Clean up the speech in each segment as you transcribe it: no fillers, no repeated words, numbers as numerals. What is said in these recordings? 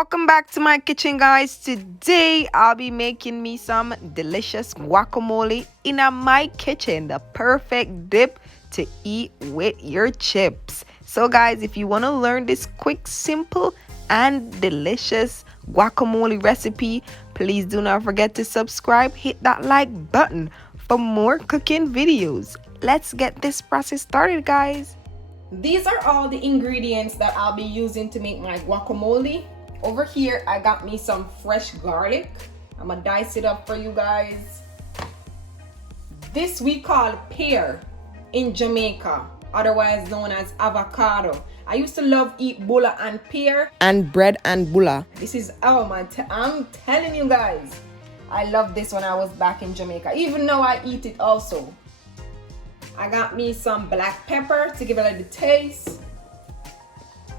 Welcome back to my kitchen, guys. Today I'll be making me some delicious guacamole in my kitchen, the perfect dip to eat with your chips. So guys, if you want to learn this quick, simple and delicious guacamole recipe, please do not forget to subscribe, hit that like button for more cooking videos. Let's get this process started, guys. These are all the ingredients that I'll be using to make my guacamole. Over here, I got me some fresh garlic. I'm gonna dice it up for you guys. This we call pear in Jamaica, otherwise known as avocado. I used to love eat bulla and pear And bread and bulla. This is, oh my, I'm telling you guys, I love this when I was back in Jamaica. Even now I eat it also. I got me some black pepper to give it a little taste,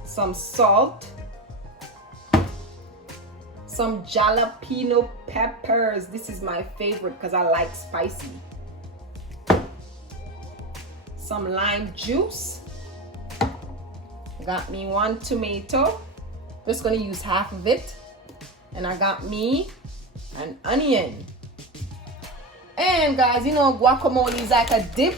some salt, some jalapeno peppers. This is my favorite because I like spicy. Some lime juice. Got me one tomato. Just gonna use half of it. And I got me an onion. And guys, you know guacamole is like a dip.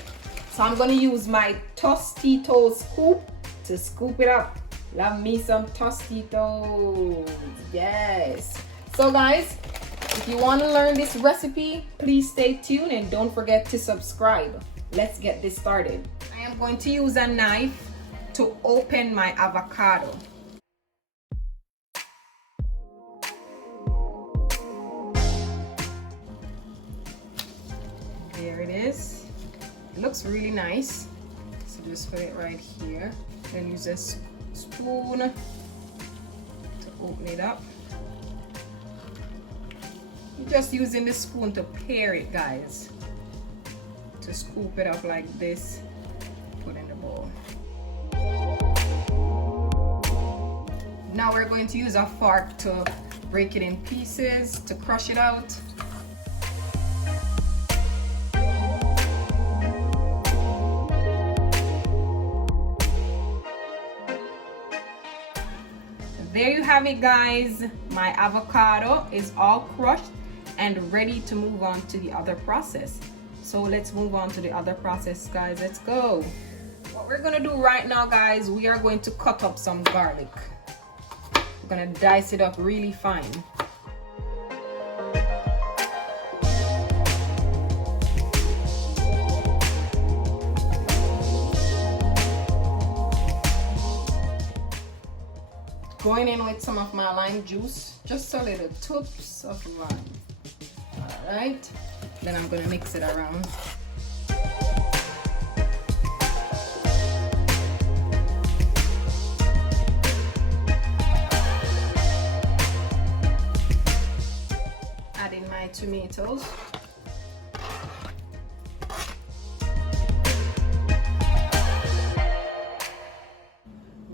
So I'm gonna use my Tostitos scoop to scoop it up. Love me some Tostitos. Yes. So guys, if you want to learn this recipe, please stay tuned and don't forget to subscribe. Let's get this started. I am going to use a knife to open my avocado. There it is. It looks really nice. So just put it right here and use a spoon to open it up. You're just using the spoon to pare it, guys. To scoop it up like this, put in the bowl. Now we're going to use a fork to break it in pieces, to crush it out. There you have it, guys. My avocado is all crushed and ready to move on to the other process. So let's move on to the other process, guys. Let's go. What we're gonna do right now, guys, we are going to cut up some garlic. We're gonna dice it up really fine. Going in with some of my lime juice, just a little toots of lime. All right, then I'm gonna mix it around. Add in my tomatoes.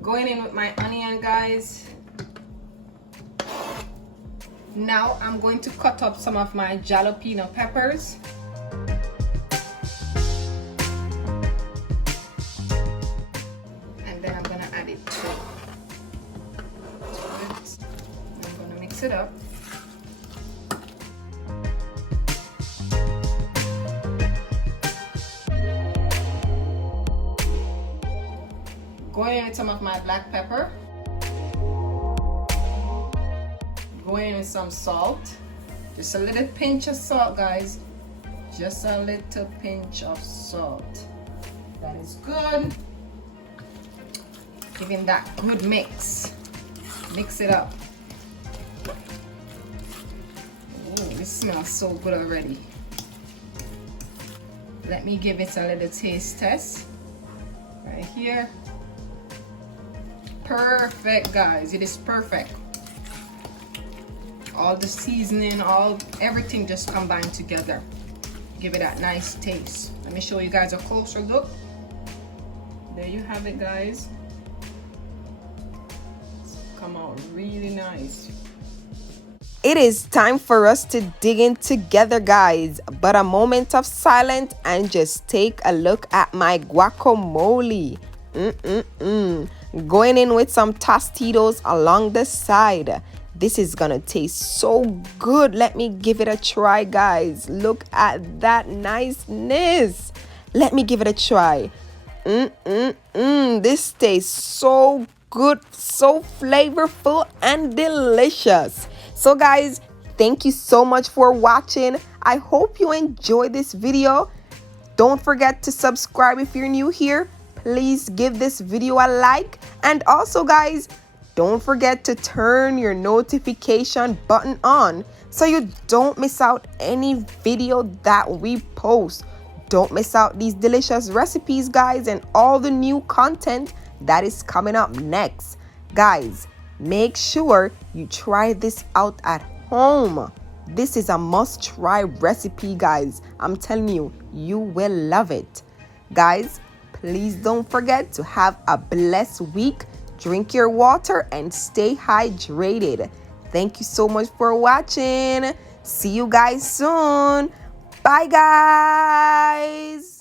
Going in with my onion, guys. Now I'm going to cut up some of my jalapeno peppers. And then I'm gonna add it to it. I'm gonna mix it up. Going in with some of my black pepper. Going in with some salt. Just a little pinch of salt, guys. Just a little pinch of salt. That is good. Giving that good mix. Mix it up. Ooh, this smells so good already. Let me give it a little taste test. Right here. Perfect, guys. It is perfect. All the seasoning, everything just combined together. Give it that nice taste. Let me show you guys a closer look. There you have it, guys. It's come out really nice. It is time for us to dig in together, guys. But a moment of silence and just take a look at my guacamole. Going in with some Tostitos along the side. This is gonna taste so good. Let me give it a try, guys. Look at that niceness. Let me give it a try. This tastes so good, so flavorful and delicious. So guys, thank you so much for watching. I hope you enjoyed this video. Don't forget to subscribe if you're new here. Please give this video a like. And also guys, don't forget to turn your notification button on so you don't miss out any video that we post. Don't miss out these delicious recipes, guys, and all the new content that is coming up next. Guys, make sure you try this out at home. This is a must-try recipe, guys. I'm telling you, you will love it. Guys, please don't forget to have a blessed week. Drink your water and stay hydrated. Thank you so much for watching. See you guys soon. Bye, guys.